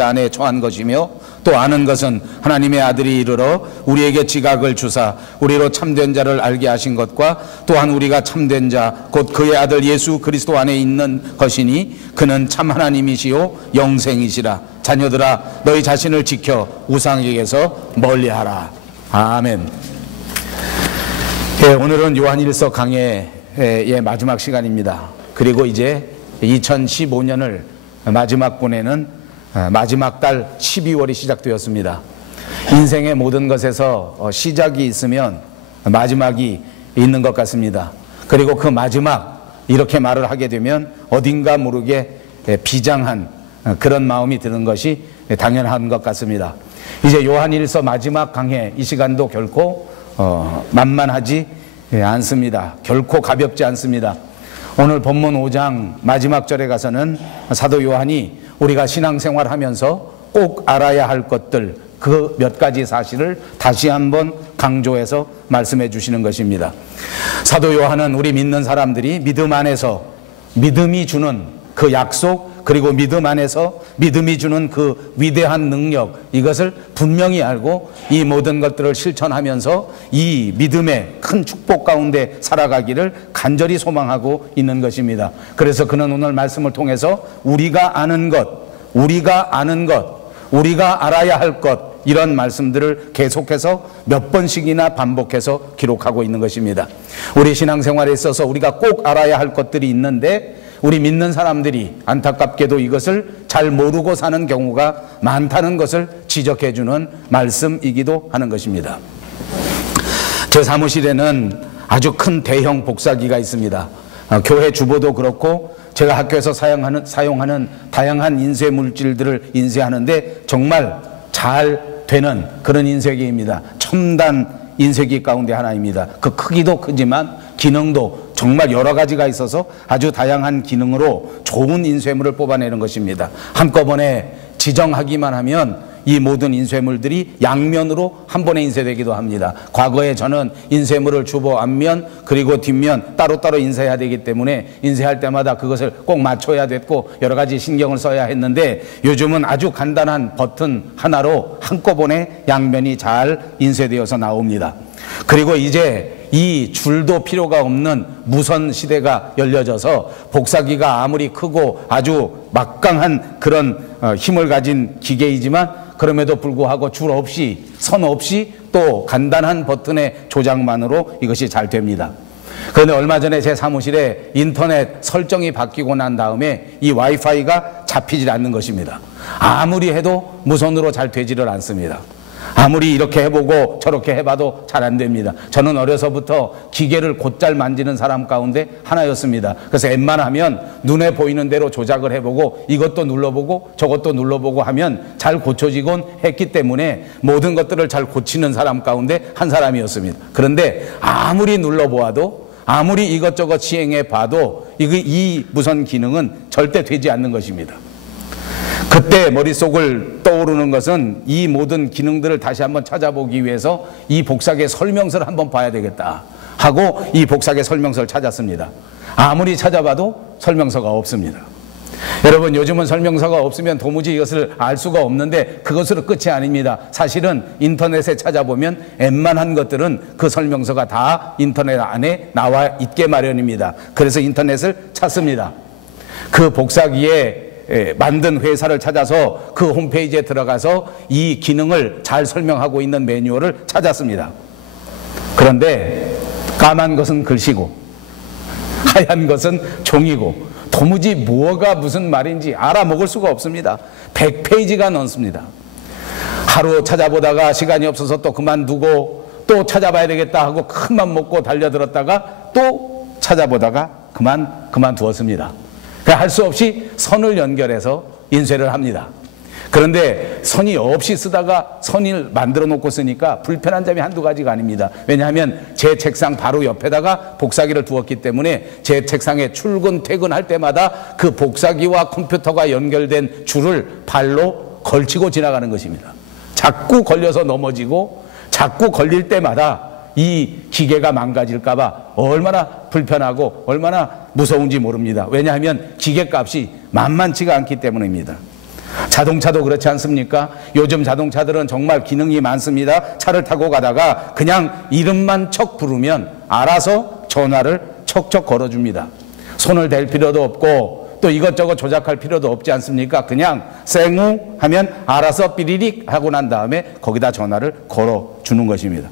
안에 처한 것이며 또 아는 것은 하나님의 아들이 이르러 우리에게 지각을 주사 우리로 참된 자를 알게 하신 것과 또한 우리가 참된 자 곧 그의 아들 예수 그리스도 안에 있는 것이니 그는 참 하나님이시요 영생이시라. 자녀들아 너희 자신을 지켜 우상에게서 멀리하라. 아멘. 오늘은 요한일서 강해의 마지막 시간입니다. 그리고 이제 2015년을 마지막 보내는 마지막 달 12월이 시작되었습니다. 인생의 모든 것에서 시작이 있으면 마지막이 있는 것 같습니다. 그리고 그 마지막 이렇게 말을 하게 되면 어딘가 모르게 비장한 그런 마음이 드는 것이 당연한 것 같습니다. 이제 요한일서 마지막 강해 이 시간도 결코 만만하지 않습니다. 결코 가볍지 않습니다. 오늘 본문 5장 마지막 절에 가서는 사도 요한이 우리가 신앙생활 하면서 꼭 알아야 할 것들 그 몇 가지 사실을 다시 한번 강조해서 말씀해 주시는 것입니다. 사도 요한은 우리 믿는 사람들이 믿음 안에서 믿음이 주는 그 약속 그리고 믿음 안에서 믿음이 주는 그 위대한 능력 이것을 분명히 알고 이 모든 것들을 실천하면서 이 믿음의 큰 축복 가운데 살아가기를 간절히 소망하고 있는 것입니다. 그래서 그는 오늘 말씀을 통해서 우리가 아는 것, 우리가 알아야 할 것 이런 말씀들을 계속해서 몇 번씩이나 반복해서 기록하고 있는 것입니다. 우리 신앙생활에 있어서 우리가 꼭 알아야 할 것들이 있는데 우리 믿는 사람들이 안타깝게도 이것을 잘 모르고 사는 경우가 많다는 것을 지적해 주는 말씀이기도 하는 것입니다. 제 사무실에는 아주 큰 대형 복사기가 있습니다. 교회 주보도 그렇고 제가 학교에서 사용하는 다양한 인쇄 물질들을 인쇄하는데 정말 잘 되는 그런 인쇄기입니다. 첨단 인쇄기 가운데 하나입니다. 그 크기도 크지만 기능도 정말 여러 가지가 있어서 아주 다양한 기능으로 좋은 인쇄물을 뽑아내는 것입니다. 한꺼번에 지정하기만 하면 이 모든 인쇄물들이 양면으로 한 번에 인쇄되기도 합니다. 과거에 저는 인쇄물을 주보 앞면 그리고 뒷면 따로따로 인쇄해야 되기 때문에 인쇄할 때마다 그것을 꼭 맞춰야 됐고 여러 가지 신경을 써야 했는데 요즘은 아주 간단한 버튼 하나로 한꺼번에 양면이 잘 인쇄되어서 나옵니다. 그리고 이제 이 줄도 필요가 없는 무선 시대가 열려져서 복사기가 아무리 크고 아주 막강한 그런 힘을 가진 기계이지만 그럼에도 불구하고 줄 없이 선 없이 또 간단한 버튼의 조작만으로 이것이 잘 됩니다. 그런데 얼마 전에 제 사무실에 인터넷 설정이 바뀌고 난 다음에 이 와이파이가 잡히질 않는 것입니다. 아무리 해도 무선으로 잘 되지를 않습니다. 아무리 이렇게 해보고 저렇게 해봐도 잘 안 됩니다. 저는 어려서부터 기계를 곧잘 만지는 사람 가운데 하나였습니다. 그래서 웬만하면 눈에 보이는 대로 조작을 해보고 이것도 눌러보고 저것도 눌러보고 하면 잘 고쳐지곤 했기 때문에 모든 것들을 잘 고치는 사람 가운데 한 사람이었습니다. 그런데 아무리 눌러보아도 아무리 이것저것 시행해 봐도 이 무선 기능은 절대 되지 않는 것입니다. 그때 머릿속을 떠오르는 것은 이 모든 기능들을 다시 한번 찾아보기 위해서 이 복사기의 설명서를 한번 봐야 되겠다 하고 이 복사기의 설명서를 찾았습니다. 아무리 찾아봐도 설명서가 없습니다. 여러분 요즘은 설명서가 없으면 도무지 이것을 알 수가 없는데 그것으로 끝이 아닙니다. 사실은 인터넷에 찾아보면 웬만한 것들은 그 설명서가 다 인터넷 안에 나와 있게 마련입니다. 그래서 인터넷을 찾습니다. 그 복사기에 만든 회사를 찾아서 그 홈페이지에 들어가서 이 기능을 잘 설명하고 있는 매뉴얼을 찾았습니다. 그런데 까만 것은 글씨고 하얀 것은 종이고 도무지 뭐가 무슨 말인지 알아먹을 수가 없습니다. 100페이지가 넘습니다. 하루 찾아보다가 시간이 없어서 또 그만두고 또 찾아봐야 되겠다 하고 큰맘 먹고 달려들었다가 또 찾아보다가 그만두었습니다. 할 수 없이 선을 연결해서 인쇄를 합니다. 그런데 선이 없이 쓰다가 선을 만들어 놓고 쓰니까 불편한 점이 한두 가지가 아닙니다. 왜냐하면 제 책상 바로 옆에다가 복사기를 두었기 때문에 제 책상에 출근 퇴근할 때마다 그 복사기와 컴퓨터가 연결된 줄을 발로 걸치고 지나가는 것입니다. 자꾸 걸려서 넘어지고 자꾸 걸릴 때마다 이 기계가 망가질까봐 얼마나 불편하고 얼마나 무서운지 모릅니다. 왜냐하면 기계값이 만만치가 않기 때문입니다. 자동차도 그렇지 않습니까? 요즘 자동차들은 정말 기능이 많습니다. 차를 타고 가다가 그냥 이름만 척 부르면 알아서 전화를 척척 걸어줍니다. 손을 댈 필요도 없고 또 이것저것 조작할 필요도 없지 않습니까? 그냥 쌩우 하면 알아서 삐리릭 하고 난 다음에 거기다 전화를 걸어주는 것입니다.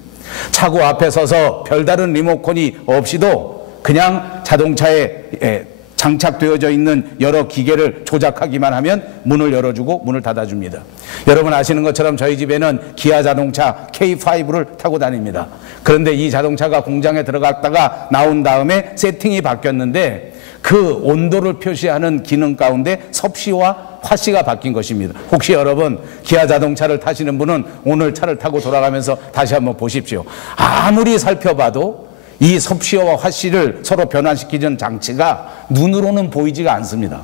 차고 앞에 서서 별다른 리모컨이 없이도 그냥 자동차에 장착되어져 있는 여러 기계를 조작하기만 하면 문을 열어주고 문을 닫아줍니다. 여러분 아시는 것처럼 저희 집에는 기아 자동차 K5를 타고 다닙니다. 그런데 이 자동차가 공장에 들어갔다가 나온 다음에 세팅이 바뀌었는데 그 온도를 표시하는 기능 가운데 섭씨와 화씨가 바뀐 것입니다. 혹시 여러분 기아 자동차를 타시는 분은 오늘 차를 타고 돌아가면서 다시 한번 보십시오. 아무리 살펴봐도 이 섭씨와 화씨를 서로 변환시키는 장치가 눈으로는 보이지가 않습니다.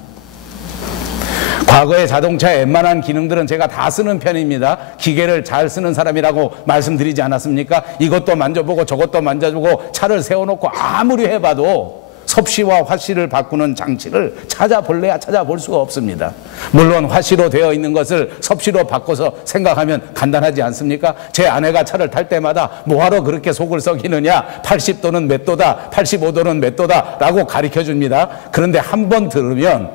과거의 자동차의 웬만한 기능들은 제가 다 쓰는 편입니다. 기계를 잘 쓰는 사람이라고 말씀드리지 않았습니까? 이것도 만져보고 저것도 만져보고 차를 세워놓고 아무리 해봐도 섭씨와 화씨를 바꾸는 장치를 찾아볼래야 찾아볼 수가 없습니다. 물론 화씨로 되어 있는 것을 섭씨로 바꿔서 생각하면 간단하지 않습니까? 제 아내가 차를 탈 때마다 뭐하러 그렇게 속을 썩이느냐, 80도는 몇 도다, 85도는 몇 도다 라고 가르쳐 줍니다. 그런데 한 번 들으면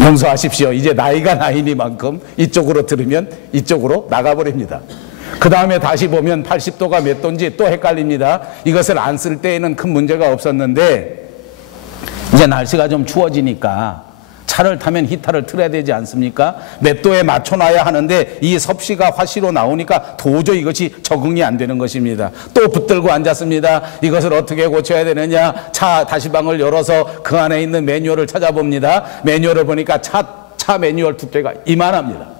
용서하십시오. 이제 나이가 나이니만큼 이쪽으로 들으면 이쪽으로 나가버립니다. 그 다음에 다시 보면 80도가 몇 도인지 또 헷갈립니다. 이것을 안 쓸 때에는 큰 문제가 없었는데 이제 날씨가 좀 추워지니까 차를 타면 히터를 틀어야 되지 않습니까? 몇 도에 맞춰놔야 하는데 이 섭씨가 화씨로 나오니까 도저히 이것이 적응이 안 되는 것입니다. 또 붙들고 앉았습니다. 이것을 어떻게 고쳐야 되느냐, 차 다시방을 열어서 그 안에 있는 매뉴얼을 찾아봅니다. 매뉴얼을 보니까 차 매뉴얼 두께가 이만합니다.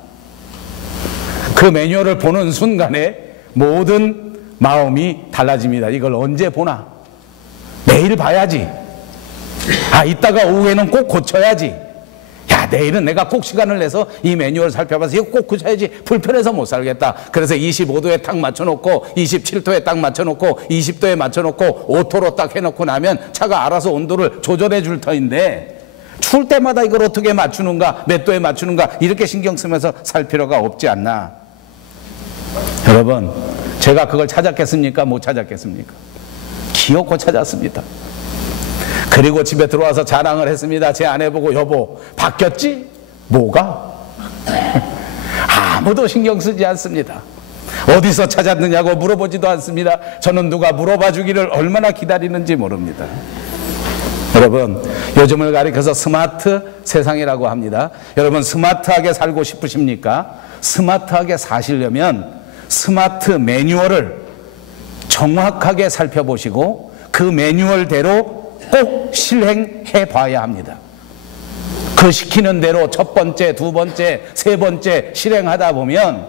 그 매뉴얼을 보는 순간에 모든 마음이 달라집니다. 이걸 언제 보나? 내일 봐야지. 이따가 오후에는 꼭 고쳐야지. 내일은 내가 꼭 시간을 내서 이 매뉴얼 살펴봐서 이거 꼭 고쳐야지. 불편해서 못 살겠다. 그래서 25도에 딱 맞춰놓고 27도에 딱 맞춰놓고 20도에 맞춰놓고 오토로 딱 해놓고 나면 차가 알아서 온도를 조절해 줄 터인데 추울 때마다 이걸 어떻게 맞추는가, 몇 도에 맞추는가 이렇게 신경 쓰면서 살 필요가 없지 않나. 여러분, 제가 그걸 찾았겠습니까? 못 찾았겠습니까? 기어코 찾았습니다. 그리고 집에 들어와서 자랑을 했습니다. 제 아내 보고, 여보, 바뀌었지? 뭐가? 아무도 신경 쓰지 않습니다. 어디서 찾았느냐고 물어보지도 않습니다. 저는 누가 물어봐 주기를 얼마나 기다리는지 모릅니다. 여러분, 요즘을 가리켜서 스마트 세상이라고 합니다. 여러분, 스마트하게 살고 싶으십니까? 스마트하게 사시려면 스마트 매뉴얼을 정확하게 살펴보시고 그 매뉴얼대로 꼭 실행해 봐야 합니다. 그 시키는 대로 첫 번째, 두 번째, 세 번째 실행하다 보면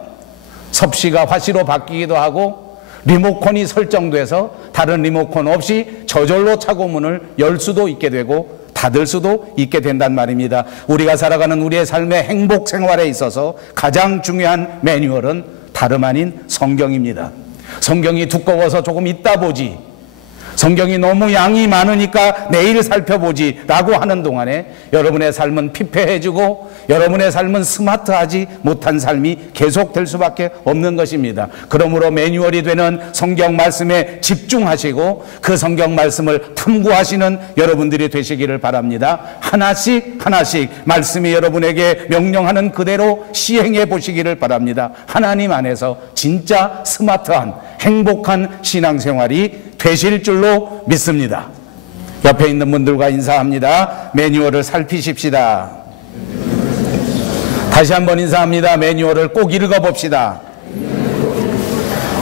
섭씨가 화씨로 바뀌기도 하고 리모컨이 설정돼서 다른 리모컨 없이 저절로 차고문을 열 수도 있게 되고 닫을 수도 있게 된단 말입니다. 우리가 살아가는 우리의 삶의 행복 생활에 있어서 가장 중요한 매뉴얼은 다름 아닌 성경입니다. 성경이 두꺼워서 조금 이따 보지, 성경이 너무 양이 많으니까 내일 살펴보지 라고 하는 동안에 여러분의 삶은 피폐해지고 여러분의 삶은 스마트하지 못한 삶이 계속될 수밖에 없는 것입니다. 그러므로 매뉴얼이 되는 성경 말씀에 집중하시고 그 성경 말씀을 탐구하시는 여러분들이 되시기를 바랍니다. 하나씩 하나씩 말씀이 여러분에게 명령하는 그대로 시행해 보시기를 바랍니다. 하나님 안에서 진짜 스마트한 행복한 신앙생활이 되실 줄로 믿습니다. 옆에 있는 분들과 인사합니다. 매뉴얼을 살피십시다. 다시 한번 인사합니다. 매뉴얼을 꼭 읽어봅시다.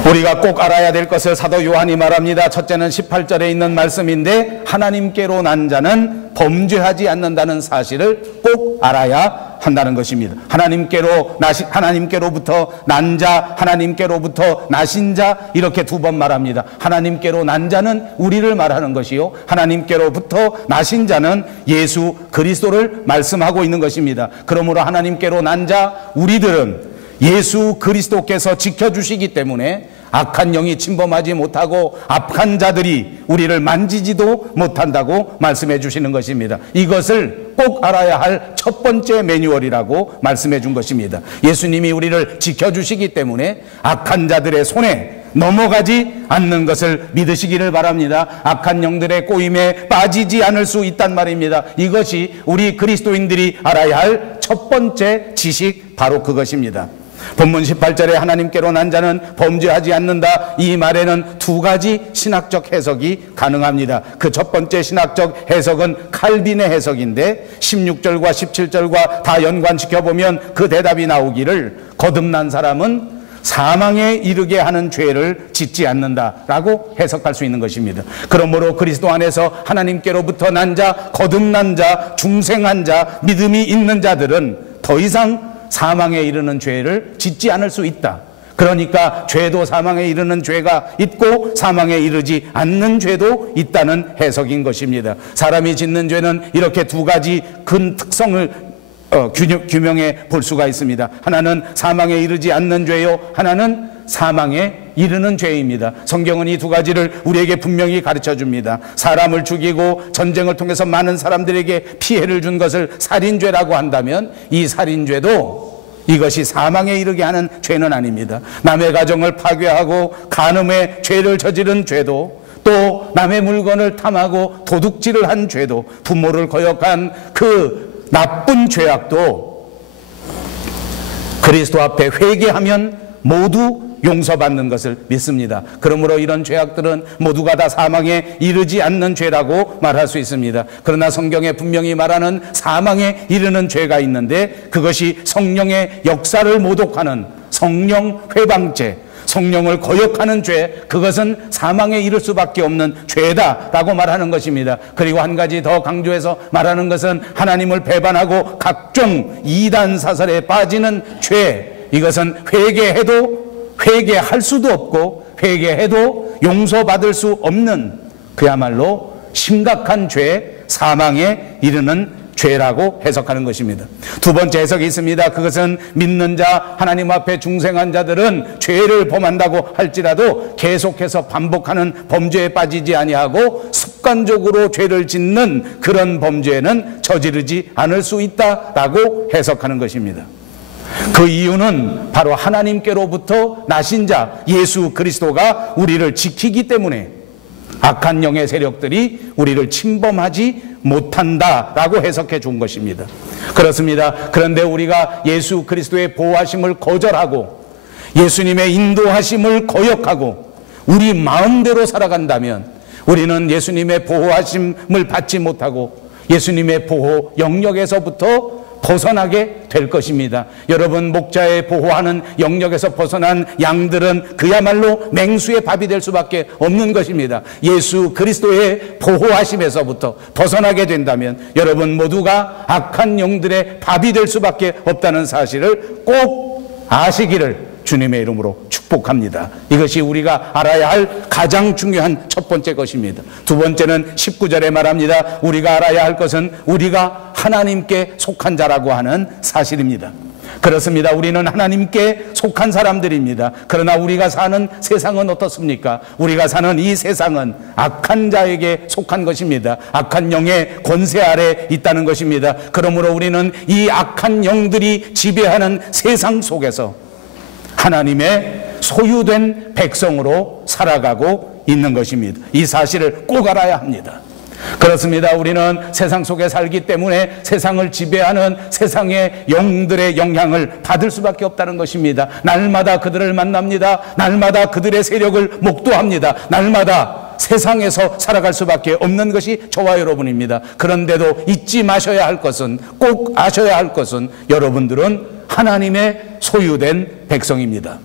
우리가 꼭 알아야 될 것을 사도 요한이 말합니다. 첫째는 18절에 있는 말씀인데 하나님께로 난 자는 범죄하지 않는다는 사실을 꼭 알아야 한다는 것입니다. 하나님께로부터 난 자, 하나님께로부터 나신 자 이렇게 두 번 말합니다. 하나님께로 난 자는 우리를 말하는 것이요, 하나님께로부터 나신 자는 예수 그리스도를 말씀하고 있는 것입니다. 그러므로 하나님께로 난 자 우리들은 예수 그리스도께서 지켜주시기 때문에 악한 영이 침범하지 못하고 악한 자들이 우리를 만지지도 못한다고 말씀해 주시는 것입니다. 이것을 꼭 알아야 할 첫 번째 매뉴얼이라고 말씀해 준 것입니다. 예수님이 우리를 지켜주시기 때문에 악한 자들의 손에 넘어가지 않는 것을 믿으시기를 바랍니다. 악한 영들의 꼬임에 빠지지 않을 수 있단 말입니다. 이것이 우리 그리스도인들이 알아야 할 첫 번째 지식, 바로 그것입니다. 본문 18절에 하나님께로 난 자는 범죄하지 않는다, 이 말에는 두 가지 신학적 해석이 가능합니다. 그 첫 번째 신학적 해석은 칼빈의 해석인데 16절과 17절과 다 연관시켜보면 그 대답이 나오기를, 거듭난 사람은 사망에 이르게 하는 죄를 짓지 않는다라고 해석할 수 있는 것입니다. 그러므로 그리스도 안에서 하나님께로부터 난 자, 거듭난 자, 중생한 자, 믿음이 있는 자들은 더 이상 사망에 이르는 죄를 짓지 않을 수 있다. 그러니까 죄도 사망에 이르는 죄가 있고 사망에 이르지 않는 죄도 있다는 해석인 것입니다. 사람이 짓는 죄는 이렇게 두 가지 근 특성을 규명해 볼 수가 있습니다. 하나는 사망에 이르지 않는 죄요, 하나는 사망에 이르는 죄입니다. 성경은 이 두 가지를 우리에게 분명히 가르쳐 줍니다. 사람을 죽이고 전쟁을 통해서 많은 사람들에게 피해를 준 것을 살인죄라고 한다면 이 살인죄도 이것이 사망에 이르게 하는 죄는 아닙니다. 남의 가정을 파괴하고 간음의 죄를 저지른 죄도, 또 남의 물건을 탐하고 도둑질을 한 죄도, 부모를 거역한 그 나쁜 죄악도 그리스도 앞에 회개하면 모두 용서받는 것을 믿습니다. 그러므로 이런 죄악들은 모두가 다 사망에 이르지 않는 죄라고 말할 수 있습니다. 그러나 성경에 분명히 말하는 사망에 이르는 죄가 있는데, 그것이 성령의 역사를 모독하는 성령 회방죄, 성령을 거역하는 죄, 그것은 사망에 이를 수밖에 없는 죄다라고 말하는 것입니다. 그리고 한 가지 더 강조해서 말하는 것은 하나님을 배반하고 각종 이단 사설에 빠지는 죄, 이것은 회개할 수도 없고 회개해도 용서받을 수 없는 그야말로 심각한 죄, 사망에 이르는 죄라고 해석하는 것입니다. 두 번째 해석이 있습니다. 그것은 믿는 자, 하나님 앞에 중생한 자들은 죄를 범한다고 할지라도 계속해서 반복하는 범죄에 빠지지 아니하고 습관적으로 죄를 짓는 그런 범죄는 저지르지 않을 수 있다라고 해석하는 것입니다. 그 이유는 바로 하나님께로부터 나신 자 예수 그리스도가 우리를 지키기 때문에 악한 영의 세력들이 우리를 침범하지 못한다라고 해석해 준 것입니다. 그렇습니다. 그런데 우리가 예수 그리스도의 보호하심을 거절하고 예수님의 인도하심을 거역하고 우리 마음대로 살아간다면 우리는 예수님의 보호하심을 받지 못하고 예수님의 보호 영역에서부터 벗어나게 될 것입니다. 여러분, 목자의 보호하는 영역에서 벗어난 양들은 그야말로 맹수의 밥이 될 수밖에 없는 것입니다. 예수 그리스도의 보호하심에서부터 벗어나게 된다면 여러분 모두가 악한 영들의 밥이 될 수밖에 없다는 사실을 꼭 아시기를 주님의 이름으로 축복합니다. 이것이 우리가 알아야 할 가장 중요한 첫 번째 것입니다. 두 번째는 19절에 말합니다. 우리가 알아야 할 것은 우리가 하나님께 속한 자라고 하는 사실입니다. 그렇습니다. 우리는 하나님께 속한 사람들입니다. 그러나 우리가 사는 세상은 어떻습니까? 우리가 사는 이 세상은 악한 자에게 속한 것입니다. 악한 영의 권세 아래 있다는 것입니다. 그러므로 우리는 이 악한 영들이 지배하는 세상 속에서 하나님의 소유된 백성으로 살아가고 있는 것입니다. 이 사실을 꼭 알아야 합니다. 그렇습니다. 우리는 세상 속에 살기 때문에 세상을 지배하는 세상의 영들의 영향을 받을 수밖에 없다는 것입니다. 날마다 그들을 만납니다. 날마다 그들의 세력을 목도합니다. 날마다 세상에서 살아갈 수밖에 없는 것이 저와 여러분입니다. 그런데도 잊지 마셔야 할 것은, 꼭 아셔야 할 것은 여러분들은 하나님의 소유된 백성입니다.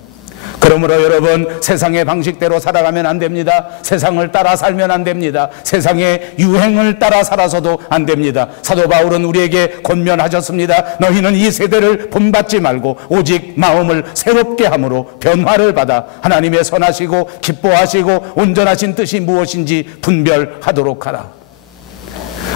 그러므로 여러분, 세상의 방식대로 살아가면 안 됩니다. 세상을 따라 살면 안 됩니다. 세상의 유행을 따라 살아서도 안 됩니다. 사도 바울은 우리에게 권면하셨습니다. 너희는 이 세대를 본받지 말고 오직 마음을 새롭게 함으로 변화를 받아 하나님의 선하시고 기뻐하시고 온전하신 뜻이 무엇인지 분별하도록 하라.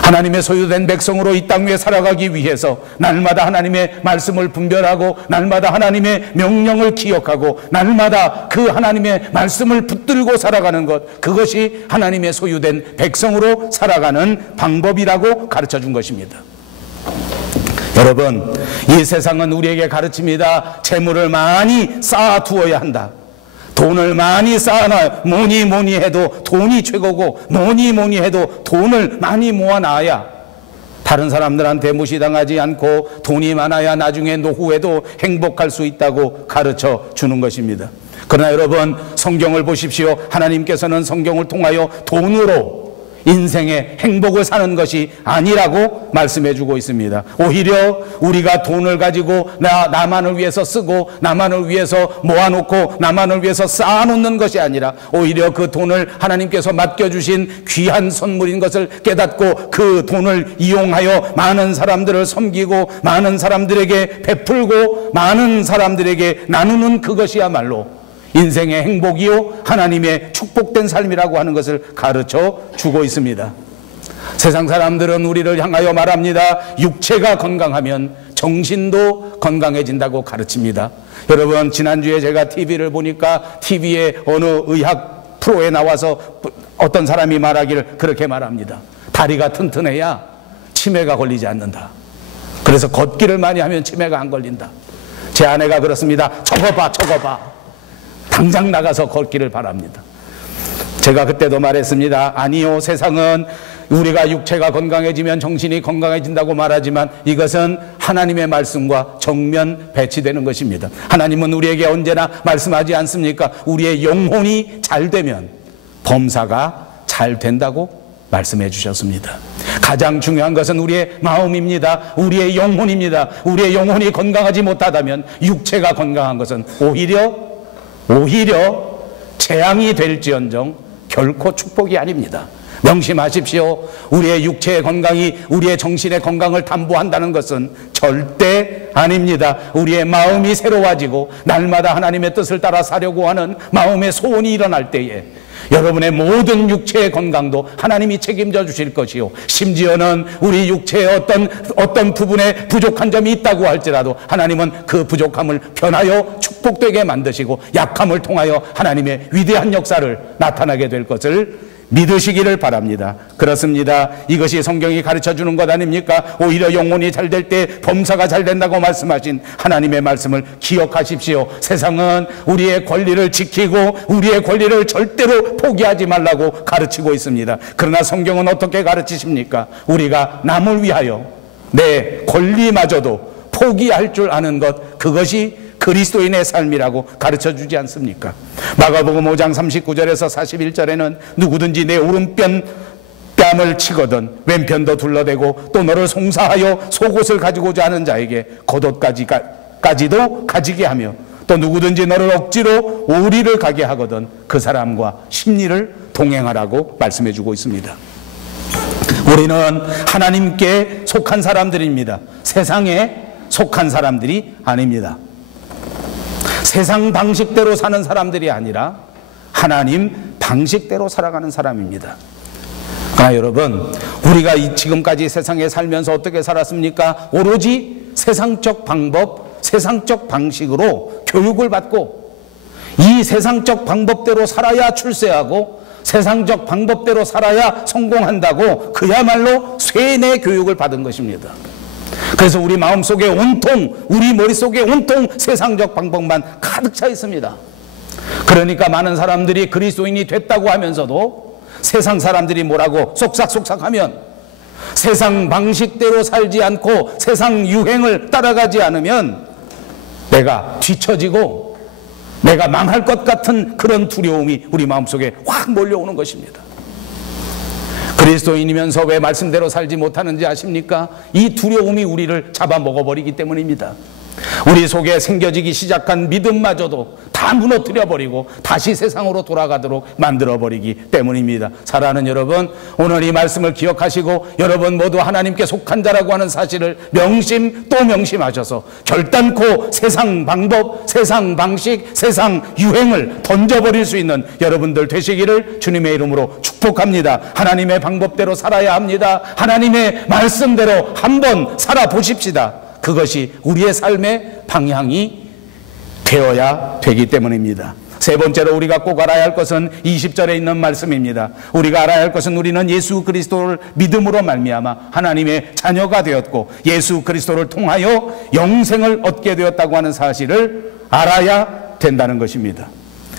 하나님의 소유된 백성으로 이 땅 위에 살아가기 위해서 날마다 하나님의 말씀을 분별하고 날마다 하나님의 명령을 기억하고 날마다 그 하나님의 말씀을 붙들고 살아가는 것, 그것이 하나님의 소유된 백성으로 살아가는 방법이라고 가르쳐 준 것입니다. 여러분, 이 세상은 우리에게 가르칩니다. 재물을 많이 쌓아두어야 한다. 돈을 많이 쌓아놔. 뭐니 해도 돈이 최고고 뭐니 해도 돈을 많이 모아놔야 다른 사람들한테 무시당하지 않고 돈이 많아야 나중에 노후에도 행복할 수 있다고 가르쳐 주는 것입니다. 그러나 여러분, 성경을 보십시오. 하나님께서는 성경을 통하여 돈으로 인생의 행복을 사는 것이 아니라고 말씀해 주고 있습니다. 오히려 우리가 돈을 가지고 나만을 위해서 쓰고 나만을 위해서 모아놓고 나만을 위해서 쌓아놓는 것이 아니라 오히려 그 돈을 하나님께서 맡겨주신 귀한 선물인 것을 깨닫고 그 돈을 이용하여 많은 사람들을 섬기고 많은 사람들에게 베풀고 많은 사람들에게 나누는 그것이야말로 인생의 행복이요 하나님의 축복된 삶이라고 하는 것을 가르쳐 주고 있습니다. 세상 사람들은 우리를 향하여 말합니다. 육체가 건강하면 정신도 건강해진다고 가르칩니다. 여러분, 지난주에 제가 TV를 보니까 TV에 어느 의학 프로에 나와서 어떤 사람이 말하기를 그렇게 말합니다. 다리가 튼튼해야 치매가 걸리지 않는다. 그래서 걷기를 많이 하면 치매가 안 걸린다. 제 아내가 그렇습니다. 저거 봐. 당장 나가서 걷기를 바랍니다. 제가 그때도 말했습니다. 아니요, 세상은 우리가 육체가 건강해지면 정신이 건강해진다고 말하지만 이것은 하나님의 말씀과 정면 배치되는 것입니다. 하나님은 우리에게 언제나 말씀하지 않습니까? 우리의 영혼이 잘 되면 범사가 잘 된다고 말씀해 주셨습니다. 가장 중요한 것은 우리의 마음입니다. 우리의 영혼입니다. 우리의 영혼이 건강하지 못하다면 육체가 건강한 것은 오히려 재앙이 될지언정 결코 축복이 아닙니다. 명심하십시오. 우리의 육체의 건강이 우리의 정신의 건강을 담보한다는 것은 절대 아닙니다. 우리의 마음이 새로워지고 날마다 하나님의 뜻을 따라 사려고 하는 마음의 소원이 일어날 때에 여러분의 모든 육체의 건강도 하나님이 책임져 주실 것이요, 심지어는 우리 육체의 어떤 부분에 부족한 점이 있다고 할지라도 하나님은 그 부족함을 변하여 축복되게 만드시고 약함을 통하여 하나님의 위대한 역사를 나타나게 될 것을 믿으시기를 바랍니다. 그렇습니다. 이것이 성경이 가르쳐주는 것 아닙니까? 오히려 영혼이 잘 될 때 범사가 잘 된다고 말씀하신 하나님의 말씀을 기억하십시오. 세상은 우리의 권리를 지키고 우리의 권리를 절대로 포기하지 말라고 가르치고 있습니다. 그러나 성경은 어떻게 가르치십니까? 우리가 남을 위하여 내 권리마저도 포기할 줄 아는 것, 그것이 그리스도인의 삶이라고 가르쳐주지 않습니까? 마가복음 5장 39절에서 41절에는 누구든지 내 오른편 뺨을 치거든 왼편도 둘러대고 또 너를 송사하여 속옷을 가지고자 하는 자에게 겉옷까지도 가지게 하며 또 누구든지 너를 억지로 오리를 가게 하거든 그 사람과 십리를 동행하라고 말씀해 주고 있습니다. 우리는 하나님께 속한 사람들입니다. 세상에 속한 사람들이 아닙니다. 세상 방식대로 사는 사람들이 아니라 하나님 방식대로 살아가는 사람입니다. 그러나 여러분, 우리가 지금까지 세상에 살면서 어떻게 살았습니까? 오로지 세상적 방법, 세상적 방식으로 교육을 받고 이 세상적 방법대로 살아야 출세하고 세상적 방법대로 살아야 성공한다고 그야말로 쇠뇌 교육을 받은 것입니다. 그래서 우리 마음속에 온통, 우리 머릿속에 온통 세상적 방법만 가득 차 있습니다. 그러니까 많은 사람들이 그리스도인이 됐다고 하면서도 세상 사람들이 뭐라고 쏙삭쏙삭하면 세상 방식대로 살지 않고 세상 유행을 따라가지 않으면 내가 뒤처지고 내가 망할 것 같은 그런 두려움이 우리 마음속에 확 몰려오는 것입니다. 그리스도인이면서 왜 말씀대로 살지 못하는지 아십니까? 이 두려움이 우리를 잡아먹어버리기 때문입니다. 우리 속에 생겨지기 시작한 믿음마저도 다 무너뜨려버리고 다시 세상으로 돌아가도록 만들어버리기 때문입니다. 사랑하는 여러분, 오늘 이 말씀을 기억하시고 여러분 모두 하나님께 속한 자라고 하는 사실을 명심 또 명심하셔서 결단코 세상 방법, 세상 방식, 세상 유행을 던져버릴 수 있는 여러분들 되시기를 주님의 이름으로 축복합니다. 하나님의 방법대로 살아야 합니다. 하나님의 말씀대로 한번 살아보십시다. 그것이 우리의 삶의 방향이 되어야 되기 때문입니다. 세 번째로 우리가 꼭 알아야 할 것은 20절에 있는 말씀입니다. 우리가 알아야 할 것은 우리는 예수 그리스도를 믿음으로 말미암아 하나님의 자녀가 되었고 예수 그리스도를 통하여 영생을 얻게 되었다고 하는 사실을 알아야 된다는 것입니다.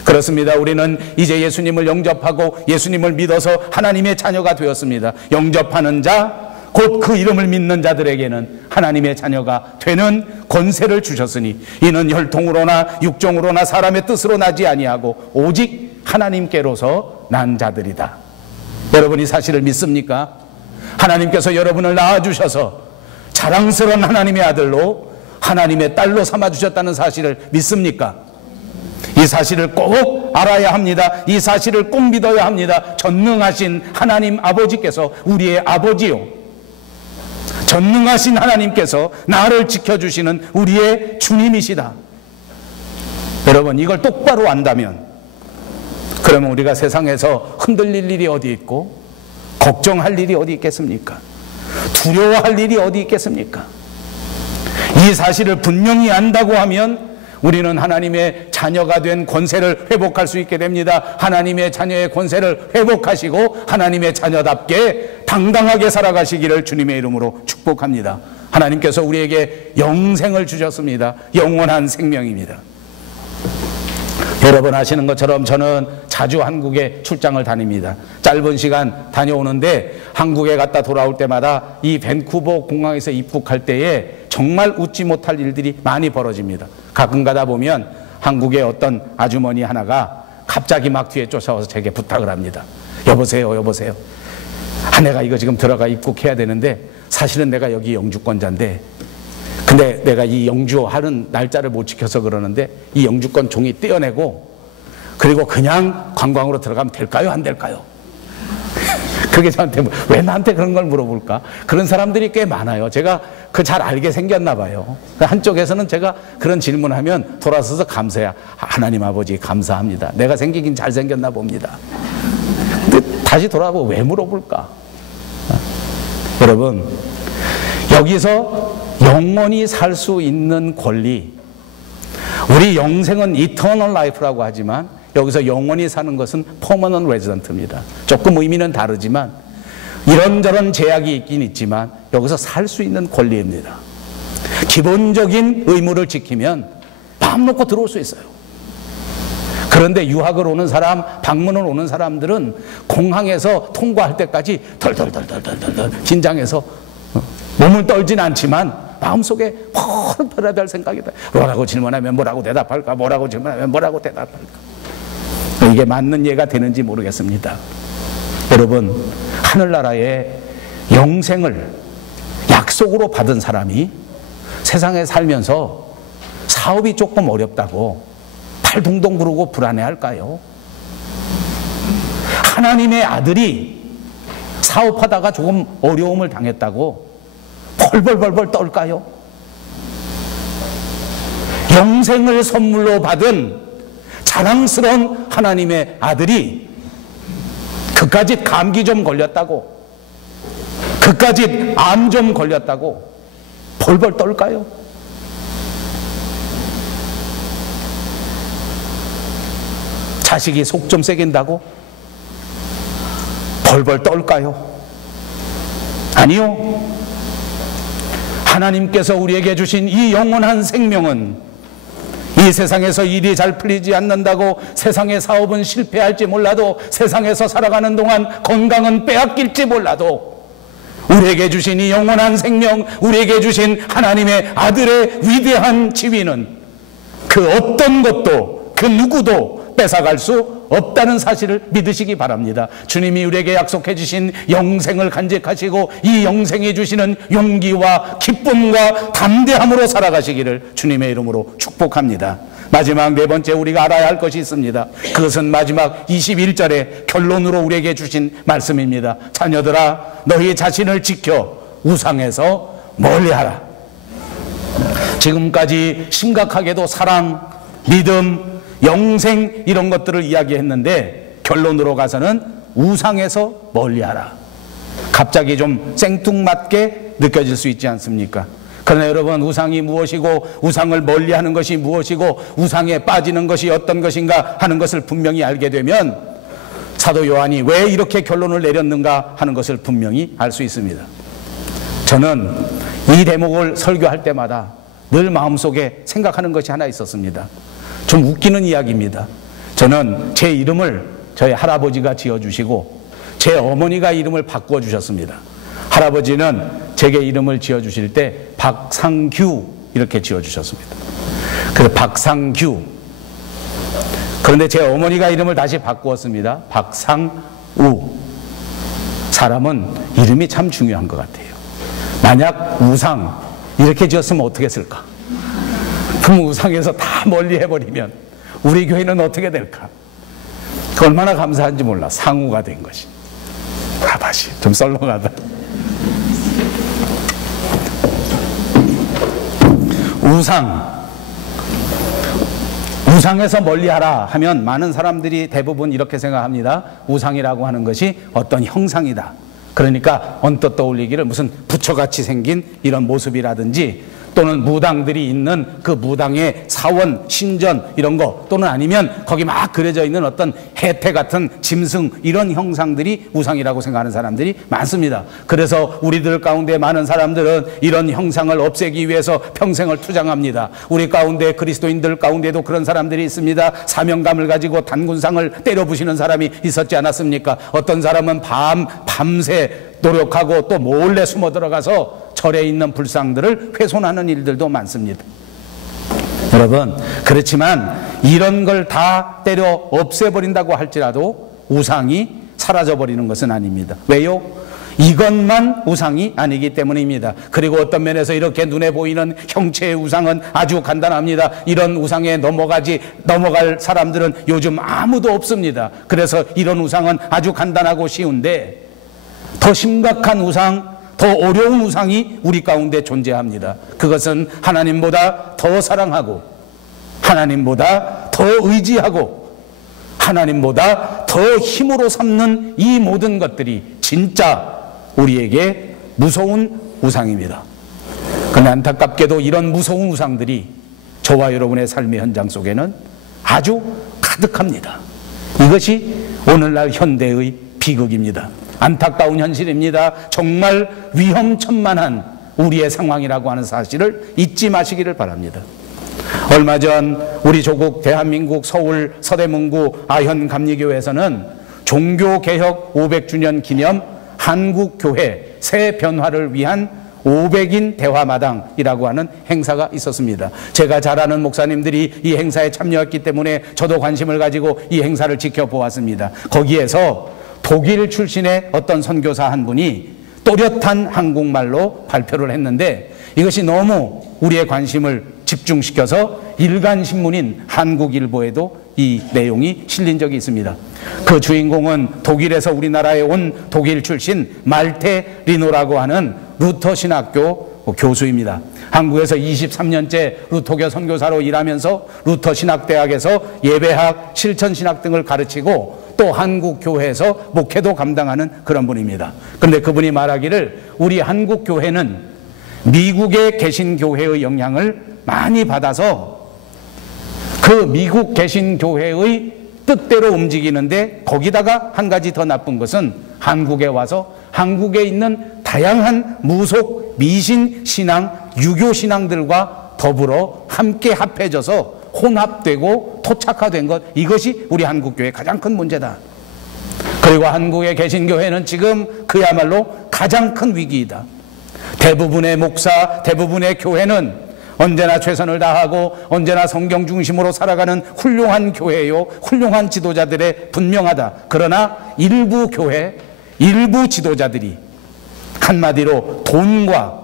그렇습니다. 우리는 이제 예수님을 영접하고 예수님을 믿어서 하나님의 자녀가 되었습니다. 영접하는 자, 곧 그 이름을 믿는 자들에게는 하나님의 자녀가 되는 권세를 주셨으니 이는 혈통으로나 육정으로나 사람의 뜻으로 나지 아니하고 오직 하나님께로서 난 자들이다. 여러분이 사실을 믿습니까? 하나님께서 여러분을 낳아주셔서 자랑스러운 하나님의 아들로 하나님의 딸로 삼아주셨다는 사실을 믿습니까? 이 사실을 꼭 알아야 합니다. 이 사실을 꼭 믿어야 합니다. 전능하신 하나님 아버지께서 우리의 아버지요, 전능하신 하나님께서 나를 지켜주시는 우리의 주님이시다. 여러분, 이걸 똑바로 안다면 그러면 우리가 세상에서 흔들릴 일이 어디 있고 걱정할 일이 어디 있겠습니까? 두려워할 일이 어디 있겠습니까? 이 사실을 분명히 안다고 하면 우리는 하나님의 자녀가 된 권세를 회복할 수 있게 됩니다. 하나님의 자녀의 권세를 회복하시고 하나님의 자녀답게 당당하게 살아가시기를 주님의 이름으로 축복합니다. 하나님께서 우리에게 영생을 주셨습니다. 영원한 생명입니다. 여러분 아시는 것처럼 저는 자주 한국에 출장을 다닙니다. 짧은 시간 다녀오는데 한국에 갔다 돌아올 때마다 이 밴쿠버 공항에서 입국할 때에 정말 웃지 못할 일들이 많이 벌어집니다. 가끔 가다 보면 한국의 어떤 아주머니 하나가 갑자기 막 뒤에 쫓아와서 제게 부탁을 합니다. 여보세요, 여보세요. 내가 이거 지금 들어가 입국해야 되는데 사실은 내가 여기 영주권자인데 근데 내가 이 영주하는 날짜를 못 지켜서 그러는데 이 영주권 종이 떼어내고 그리고 그냥 관광으로 들어가면 될까요? 안 될까요? 그게 저한테 왜 나한테 그런 걸 물어볼까? 그런 사람들이 꽤 많아요. 제가 그 잘 알게 생겼나 봐요. 한쪽에서는 제가 그런 질문하면 돌아서서 감사해요. 하나님 아버지 감사합니다. 내가 생기긴 잘 생겼나 봅니다. 근데 다시 돌아보고 왜 물어볼까? 여러분, 여기서 영원히 살 수 있는 권리, 우리 영생은 eternal life라고 하지만 여기서 영원히 사는 것은 permanent resident입니다. 조금 의미는 다르지만 이런저런 제약이 있긴 있지만 여기서 살 수 있는 권리입니다. 기본적인 의무를 지키면 마음 놓고 들어올 수 있어요. 그런데 유학을 오는 사람, 방문을 오는 사람들은 공항에서 통과할 때까지 덜덜덜덜덜덜 긴장해서 몸을 떨진 않지만 마음속에 별의별 생각이 다. 뭐라고 질문하면 뭐라고 대답할까? 뭐라고 질문하면 뭐라고 대답할까? 이게 맞는 예가 되는지 모르겠습니다. 여러분, 하늘나라의 영생을 약속으로 받은 사람이 세상에 살면서 사업이 조금 어렵다고 팔 동동 구르고 불안해할까요? 하나님의 아들이 사업하다가 조금 어려움을 당했다고 벌벌벌벌 떨까요? 영생을 선물로 받은 자랑스러운 하나님의 아들이 그까짓 감기 좀 걸렸다고, 그까짓 암 좀 걸렸다고 벌벌 떨까요? 자식이 속 좀 새긴다고 벌벌 떨까요? 아니요. 하나님께서 우리에게 주신 이 영원한 생명은 이 세상에서 일이 잘 풀리지 않는다고 세상의 사업은 실패할지 몰라도, 세상에서 살아가는 동안 건강은 빼앗길지 몰라도, 우리에게 주신 이 영원한 생명, 우리에게 주신 하나님의 아들의 위대한 지위는 그 어떤 것도 그 누구도 뺏어갈 수 없다는 사실을 믿으시기 바랍니다. 주님이 우리에게 약속해 주신 영생을 간직하시고 이 영생이 주시는 용기와 기쁨과 담대함으로 살아가시기를 주님의 이름으로 축복합니다. 마지막 네 번째 우리가 알아야 할 것이 있습니다. 그것은 마지막 21절의 결론으로 우리에게 주신 말씀입니다. 자녀들아, 너희 자신을 지켜 우상에서 멀리하라. 지금까지 심각하게도 사랑, 믿음, 영생 이런 것들을 이야기했는데 결론으로 가서는 우상에서 멀리하라. 갑자기 좀 생뚱맞게 느껴질 수 있지 않습니까? 그러나 여러분, 우상이 무엇이고 우상을 멀리하는 것이 무엇이고 우상에 빠지는 것이 어떤 것인가 하는 것을 분명히 알게 되면 사도 요한이 왜 이렇게 결론을 내렸는가 하는 것을 분명히 알 수 있습니다. 저는 이 대목을 설교할 때마다 늘 마음속에 생각하는 것이 하나 있었습니다. 좀 웃기는 이야기입니다. 저는 제 이름을 저희 할아버지가 지어주시고 제 어머니가 이름을 바꾸어 주셨습니다. 할아버지는 제게 이름을 지어주실 때 박상규 이렇게 지어주셨습니다. 그래서 박상규. 그런데 제 어머니가 이름을 다시 바꾸었습니다. 박상우. 사람은 이름이 참 중요한 것 같아요. 만약 우상 이렇게 지었으면 어떻게 했을까? 그럼 우상에서 다 멀리 해버리면 우리 교회는 어떻게 될까? 얼마나 감사한지 몰라. 상우가 된 것이. 다시 좀 썰렁하다. 우상에서 멀리하라 하면 많은 사람들이 대부분 이렇게 생각합니다. 우상이라고 하는 것이 어떤 형상이다. 그러니까 언뜻 떠올리기를 무슨 부처같이 생긴 이런 모습이라든지 또는 무당들이 있는 그 무당의 사원, 신전 이런 거, 또는 아니면 거기 막 그려져 있는 어떤 해태 같은 짐승 이런 형상들이 우상이라고 생각하는 사람들이 많습니다. 그래서 우리들 가운데 많은 사람들은 이런 형상을 없애기 위해서 평생을 투쟁합니다. 우리 가운데 그리스도인들 가운데도 그런 사람들이 있습니다. 사명감을 가지고 단군상을 때려 부시는 사람이 있었지 않았습니까? 어떤 사람은 밤새 노력하고 또 몰래 숨어 들어가서 절에 있는 불상들을 훼손하는 일들도 많습니다. 여러분, 그렇지만 이런 걸 다 때려 없애버린다고 할지라도 우상이 사라져버리는 것은 아닙니다. 왜요? 이것만 우상이 아니기 때문입니다. 그리고 어떤 면에서 이렇게 눈에 보이는 형체의 우상은 아주 간단합니다. 이런 우상에 넘어갈 사람들은 요즘 아무도 없습니다. 그래서 이런 우상은 아주 간단하고 쉬운데 더 심각한 우상, 더 어려운 우상이 우리 가운데 존재합니다. 그것은 하나님보다 더 사랑하고 하나님보다 더 의지하고 하나님보다 더 힘으로 삼는 이 모든 것들이 진짜 우리에게 무서운 우상입니다. 그런데 안타깝게도 이런 무서운 우상들이 저와 여러분의 삶의 현장 속에는 아주 가득합니다. 이것이 오늘날 현대의 비극입니다. 안타까운 현실입니다. 정말 위험천만한 우리의 상황이라고 하는 사실을 잊지 마시기를 바랍니다. 얼마 전 우리 조국 대한민국 서울 서대문구 아현감리교회에서는 종교개혁 500주년 기념 한국교회 새 변화를 위한 500인 대화마당이라고 하는 행사가 있었습니다. 제가 잘 아는 목사님들이 이 행사에 참여했기 때문에 저도 관심을 가지고 이 행사를 지켜보았습니다. 거기에서 독일 출신의 어떤 선교사 한 분이 또렷한 한국말로 발표를 했는데 이것이 너무 우리의 관심을 집중시켜서 일간신문인 한국일보에도 이 내용이 실린 적이 있습니다. 그 주인공은 독일에서 우리나라에 온 독일 출신 말테 리노라고 하는 루터 신학교 교수입니다. 한국에서 23년째 루터교 선교사로 일하면서 루터 신학대학에서 예배학, 실천신학 등을 가르치고 또 한국교회에서 목회도 감당하는 그런 분입니다. 그런데 그분이 말하기를 우리 한국교회는 미국의 개신교회의 영향을 많이 받아서 그 미국 개신교회의 뜻대로 움직이는데 거기다가 한 가지 더 나쁜 것은 한국에 와서 한국에 있는 다양한 무속, 미신, 신앙, 유교 신앙들과 더불어 함께 합해져서 혼합되고 토착화된 것, 이것이 우리 한국교회의 가장 큰 문제다. 그리고 한국의 개신교회는 지금 그야말로 가장 큰 위기이다. 대부분의 목사, 대부분의 교회는 언제나 최선을 다하고 언제나 성경 중심으로 살아가는 훌륭한 교회요, 훌륭한 지도자들의 분명하다. 그러나 일부 교회, 일부 지도자들이 한마디로 돈과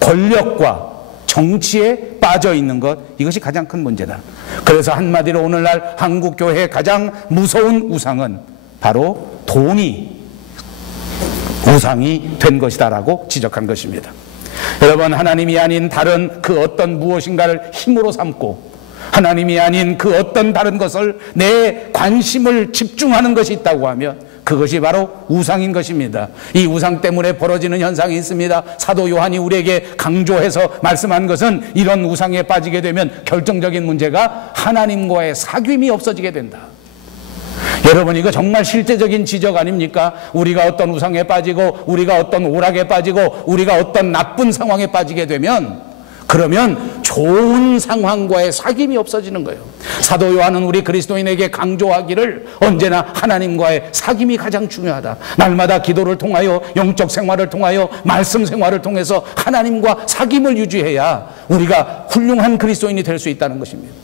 권력과 정치에 빠져 있는 것, 이것이 가장 큰 문제다. 그래서 한마디로 오늘날 한국 교회의 가장 무서운 우상은 바로 돈이 우상이 된 것이다라고 지적한 것입니다. 여러분, 하나님이 아닌 다른 그 어떤 무엇인가를 힘으로 삼고 하나님이 아닌 그 어떤 다른 것을 내 관심을 집중하는 것이 있다고 하면 그것이 바로 우상인 것입니다. 이 우상 때문에 벌어지는 현상이 있습니다. 사도 요한이 우리에게 강조해서 말씀한 것은 이런 우상에 빠지게 되면 결정적인 문제가 하나님과의 사귐이 없어지게 된다. 여러분, 이거 정말 실제적인 지적 아닙니까? 우리가 어떤 우상에 빠지고 우리가 어떤 오락에 빠지고 우리가 어떤 나쁜 상황에 빠지게 되면 그러면 좋은 상황과의 사귐이 없어지는 거예요. 사도 요한은 우리 그리스도인에게 강조하기를 언제나 하나님과의 사귐이 가장 중요하다. 날마다 기도를 통하여 영적 생활을 통하여 말씀 생활을 통해서 하나님과 사귐을 유지해야 우리가 훌륭한 그리스도인이 될 수 있다는 것입니다.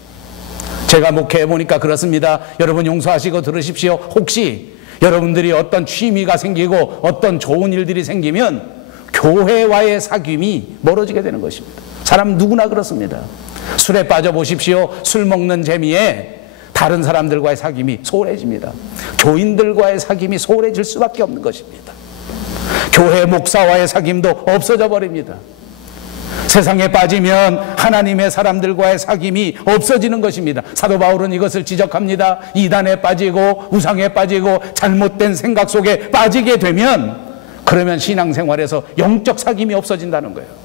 제가 목회해 보니까 그렇습니다. 여러분 용서하시고 들으십시오. 혹시 여러분들이 어떤 취미가 생기고 어떤 좋은 일들이 생기면 교회와의 사귐이 멀어지게 되는 것입니다. 사람 누구나 그렇습니다. 술에 빠져 보십시오. 술 먹는 재미에 다른 사람들과의 사귐이 소홀해집니다. 교인들과의 사귐이 소홀해질 수밖에 없는 것입니다. 교회 목사와의 사귐도 없어져 버립니다. 세상에 빠지면 하나님의 사람들과의 사귐이 없어지는 것입니다. 사도 바울은 이것을 지적합니다. 이단에 빠지고 우상에 빠지고 잘못된 생각 속에 빠지게 되면 그러면 신앙생활에서 영적 사귐이 없어진다는 거예요.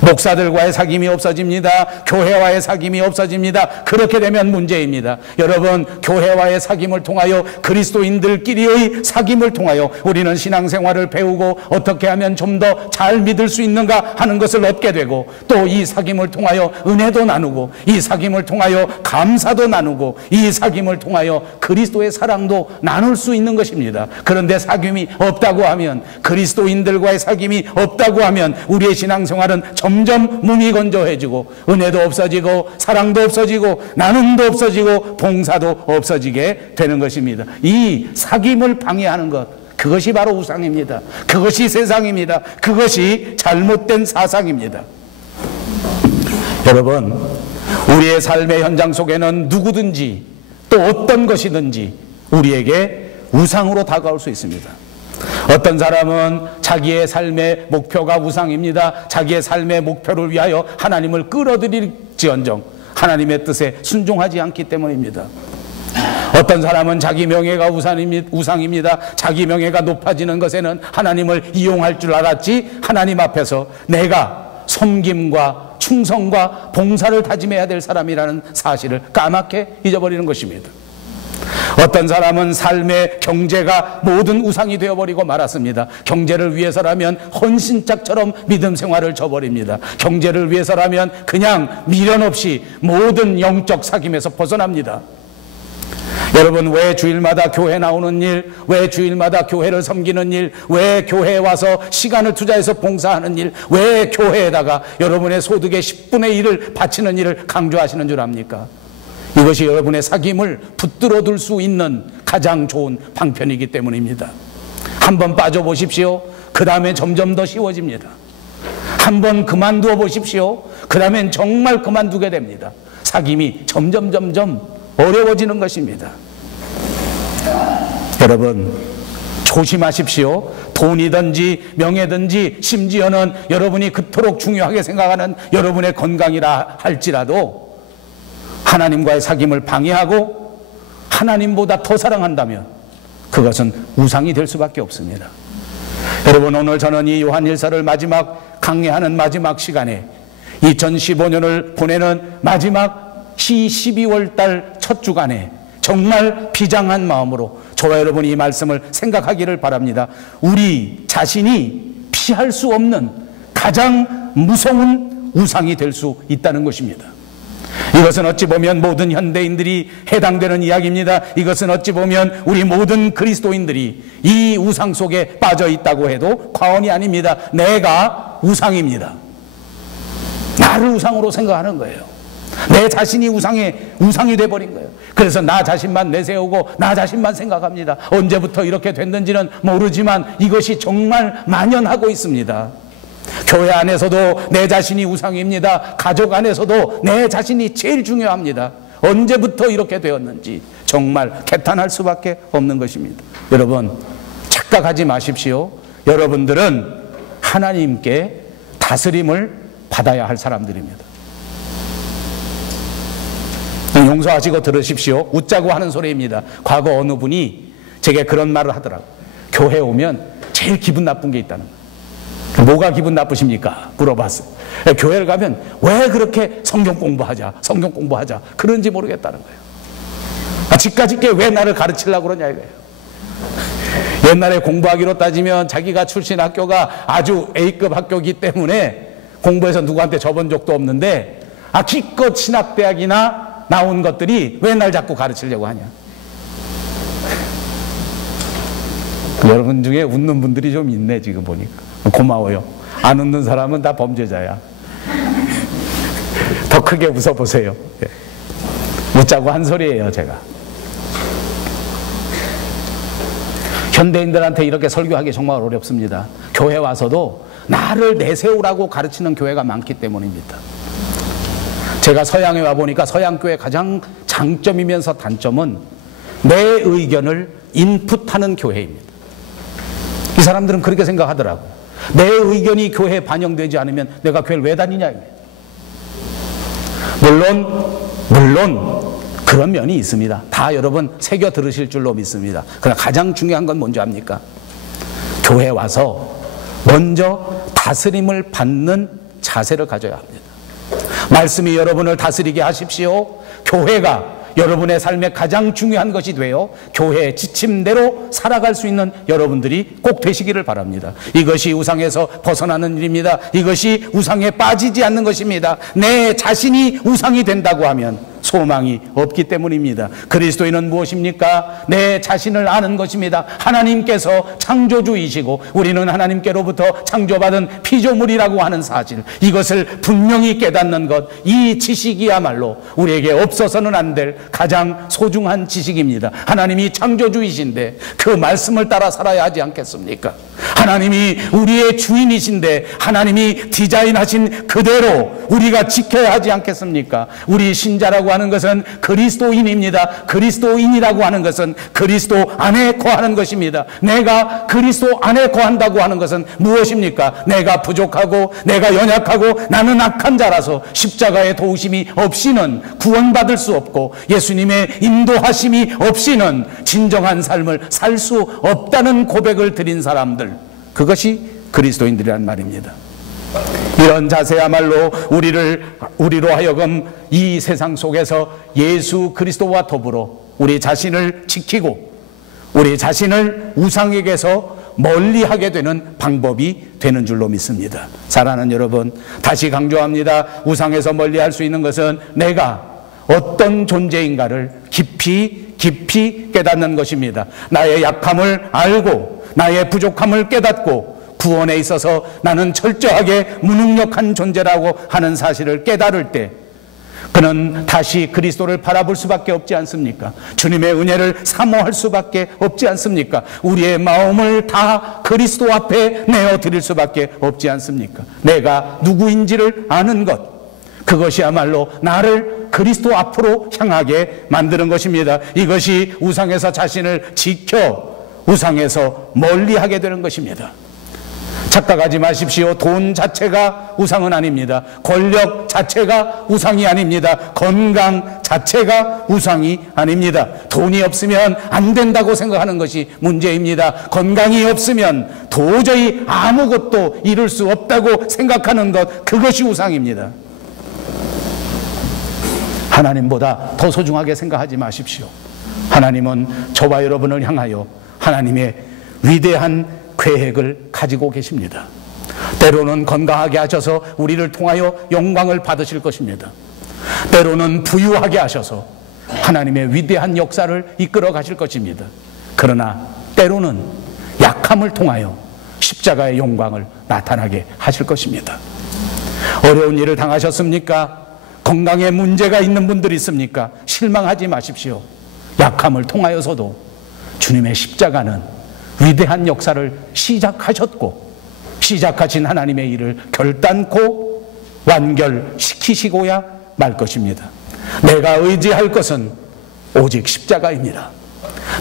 목사들과의 사귐이 없어집니다. 교회와의 사귐이 없어집니다. 그렇게 되면 문제입니다. 여러분, 교회와의 사귐을 통하여 그리스도인들끼리의 사귐을 통하여 우리는 신앙생활을 배우고 어떻게 하면 좀 더 잘 믿을 수 있는가 하는 것을 얻게 되고 또 이 사귐을 통하여 은혜도 나누고 이 사귐을 통하여 감사도 나누고 이 사귐을 통하여 그리스도의 사랑도 나눌 수 있는 것입니다. 그런데 사귐이 없다고 하면 그리스도인들과의 사귐이 없다고 하면 우리의 신앙생활은 점점 무미건조해지고 은혜도 없어지고 사랑도 없어지고 나눔도 없어지고 봉사도 없어지게 되는 것입니다. 이 사귐을 방해하는 것, 그것이 바로 우상입니다. 그것이 세상입니다. 그것이 잘못된 사상입니다. 여러분, 우리의 삶의 현장 속에는 누구든지 또 어떤 것이든지 우리에게 우상으로 다가올 수 있습니다. 어떤 사람은 자기의 삶의 목표가 우상입니다. 자기의 삶의 목표를 위하여 하나님을 끌어들일지언정 하나님의 뜻에 순종하지 않기 때문입니다. 어떤 사람은 자기 명예가 우상입니다. 자기 명예가 높아지는 것에는 하나님을 이용할 줄 알았지 하나님 앞에서 내가 섬김과 충성과 봉사를 다짐해야 될 사람이라는 사실을 까맣게 잊어버리는 것입니다. 어떤 사람은 삶의 경제가 모든 우상이 되어버리고 말았습니다. 경제를 위해서라면 헌신짝처럼 믿음 생활을 저버립니다. 경제를 위해서라면 그냥 미련 없이 모든 영적 사귐에서 벗어납니다. 여러분, 왜 주일마다 교회 나오는 일, 왜 주일마다 교회를 섬기는 일, 왜 교회에 와서 시간을 투자해서 봉사하는 일, 왜 교회에다가 여러분의 소득의 10분의 1을 바치는 일을 강조하시는 줄 압니까? 이것이 여러분의 사귐을 붙들어 둘 수 있는 가장 좋은 방편이기 때문입니다. 한번 빠져보십시오. 그 다음에 점점 더 쉬워집니다. 한번 그만두어 보십시오. 그 다음엔 정말 그만두게 됩니다. 사귐이 점점 어려워지는 것입니다. 여러분, 조심하십시오. 돈이든지 명예든지 심지어는 여러분이 그토록 중요하게 생각하는 여러분의 건강이라 할지라도 하나님과의 사귐을 방해하고 하나님보다 더 사랑한다면 그것은 우상이 될 수밖에 없습니다. 여러분, 오늘 저는 이 요한일서를 강해하는 마지막 시간에 2015년을 보내는 마지막 12월 달 첫 주간에 정말 비장한 마음으로 저와 여러분이 이 말씀을 생각하기를 바랍니다. 우리 자신이 피할 수 없는 가장 무서운 우상이 될 수 있다는 것입니다. 이것은 어찌 보면 모든 현대인들이 해당되는 이야기입니다. 이것은 어찌 보면 우리 모든 그리스도인들이 이 우상 속에 빠져 있다고 해도 과언이 아닙니다. 내가 우상입니다. 나를 우상으로 생각하는 거예요. 내 자신이 우상이 돼버린 거예요. 그래서 나 자신만 내세우고 나 자신만 생각합니다. 언제부터 이렇게 됐는지는 모르지만 이것이 정말 만연하고 있습니다. 교회 안에서도 내 자신이 우상입니다. 가족 안에서도 내 자신이 제일 중요합니다. 언제부터 이렇게 되었는지 정말 개탄할 수밖에 없는 것입니다. 여러분, 착각하지 마십시오. 여러분들은 하나님께 다스림을 받아야 할 사람들입니다. 용서하시고 들으십시오. 웃자고 하는 소리입니다. 과거 어느 분이 제게 그런 말을 하더라고요. 교회 오면 제일 기분 나쁜 게 있다는 거예요. 뭐가 기분 나쁘십니까? 물어봤어요. 교회를 가면 왜 그렇게 성경 공부하자 그런지 모르겠다는 거예요. 집까짓게 왜 나를 가르치려고 그러냐 이거예요. 옛날에 공부하기로 따지면 자기가 출신 학교가 아주 A급 학교이기 때문에 공부해서 누구한테 접은 적도 없는데 기껏 신학대학이나 나온 것들이 왜 날 자꾸 가르치려고 하냐. 여러분 중에 웃는 분들이 좀 있네 지금 보니까. 고마워요. 안 웃는 사람은 다 범죄자야. 더 크게 웃어보세요. 웃자고 한 소리예요 제가. 현대인들한테 이렇게 설교하기 정말 어렵습니다. 교회 와서도 나를 내세우라고 가르치는 교회가 많기 때문입니다. 제가 서양에 와보니까 서양교회 가장 장점이면서 단점은 내 의견을 인풋하는 교회입니다. 이 사람들은 그렇게 생각하더라고요. 내 의견이 교회에 반영되지 않으면 내가 교회를 왜 다니냐. 물론 그런 면이 있습니다. 다 여러분 새겨 들으실 줄로 믿습니다. 그러나 가장 중요한 건 뭔지 압니까? 교회에 와서 먼저 다스림을 받는 자세를 가져야 합니다. 말씀이 여러분을 다스리게 하십시오. 교회가 여러분의 삶에 가장 중요한 것이 되어 교회의 지침대로 살아갈 수 있는 여러분들이 꼭 되시기를 바랍니다. 이것이 우상에서 벗어나는 일입니다. 이것이 우상에 빠지지 않는 것입니다. 내 자신이 우상이 된다고 하면 소망이 없기 때문입니다. 그리스도인은 무엇입니까? 내 자신을 아는 것입니다. 하나님께서 창조주이시고 우리는 하나님께로부터 창조받은 피조물이라고 하는 사실, 이것을 분명히 깨닫는 것, 이 지식이야말로 우리에게 없어서는 안 될 가장 소중한 지식입니다. 하나님이 창조주이신데 그 말씀을 따라 살아야 하지 않겠습니까? 하나님이 우리의 주인이신데 하나님이 디자인하신 그대로 우리가 지켜야 하지 않겠습니까? 우리 신자라고 하는 것은 그리스도인입니다. 그리스도인이라고 하는 것은 그리스도 안에 거하는 것입니다. 내가 그리스도 안에 거한다고 하는 것은 무엇입니까? 내가 부족하고 내가 연약하고 나는 악한 자라서 십자가의 도우심이 없이는 구원받을 수 없고 예수님의 인도하심이 없이는 진정한 삶을 살 수 없다는 고백을 드린 사람들, 그것이 그리스도인들이란 말입니다. 이런 자세야말로 우리로 하여금 이 세상 속에서 예수 그리스도와 더불어 우리 자신을 지키고 우리 자신을 우상에게서 멀리하게 되는 방법이 되는 줄로 믿습니다. 사랑하는 여러분, 다시 강조합니다. 우상에서 멀리할 수 있는 것은 내가 어떤 존재인가를 깊이 깨닫는 것입니다. 나의 약함을 알고 나의 부족함을 깨닫고 구원에 있어서 나는 철저하게 무능력한 존재라고 하는 사실을 깨달을 때 그는 다시 그리스도를 바라볼 수밖에 없지 않습니까? 주님의 은혜를 사모할 수밖에 없지 않습니까? 우리의 마음을 다 그리스도 앞에 내어드릴 수밖에 없지 않습니까? 내가 누구인지를 아는 것, 그것이야말로 나를 그리스도 앞으로 향하게 만드는 것입니다. 이것이 우상에서 자신을 지켜 우상에서 멀리하게 되는 것입니다. 착각하지 마십시오. 돈 자체가 우상은 아닙니다. 권력 자체가 우상이 아닙니다. 건강 자체가 우상이 아닙니다. 돈이 없으면 안 된다고 생각하는 것이 문제입니다. 건강이 없으면 도저히 아무것도 이룰 수 없다고 생각하는 것, 그것이 우상입니다. 하나님보다 더 소중하게 생각하지 마십시오. 하나님은 저와 여러분을 향하여 하나님의 위대한 계획을 가지고 계십니다. 때로는 건강하게 하셔서 우리를 통하여 영광을 받으실 것입니다. 때로는 부유하게 하셔서 하나님의 위대한 역사를 이끌어 가실 것입니다. 그러나 때로는 약함을 통하여 십자가의 영광을 나타나게 하실 것입니다. 어려운 일을 당하셨습니까? 건강에 문제가 있는 분들이 있습니까? 실망하지 마십시오. 약함을 통하여서도 주님의 십자가는 위대한 역사를 시작하셨고, 시작하신 하나님의 일을 결단코 완결시키시고야 말 것입니다. 내가 의지할 것은 오직 십자가입니다.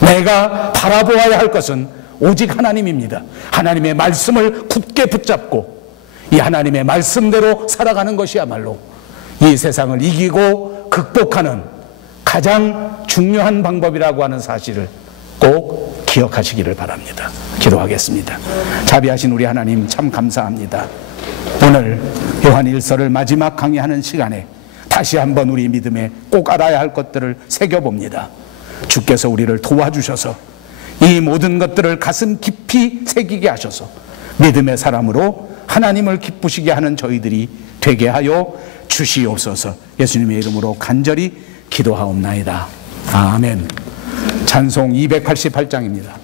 내가 바라보아야 할 것은 오직 하나님입니다. 하나님의 말씀을 굳게 붙잡고 이 하나님의 말씀대로 살아가는 것이야말로 이 세상을 이기고 극복하는 가장 중요한 방법이라고 하는 사실을 꼭 기억하시기를 바랍니다. 기도하겠습니다. 자비하신 우리 하나님, 참 감사합니다. 오늘 요한 1서를 마지막 강의하는 시간에 다시 한번 우리 믿음에 꼭 알아야 할 것들을 새겨봅니다. 주께서 우리를 도와주셔서 이 모든 것들을 가슴 깊이 새기게 하셔서 믿음의 사람으로 하나님을 기쁘시게 하는 저희들이 되게 하여 주시옵소서. 예수님의 이름으로 간절히 기도하옵나이다. 아멘. 찬송 288장입니다.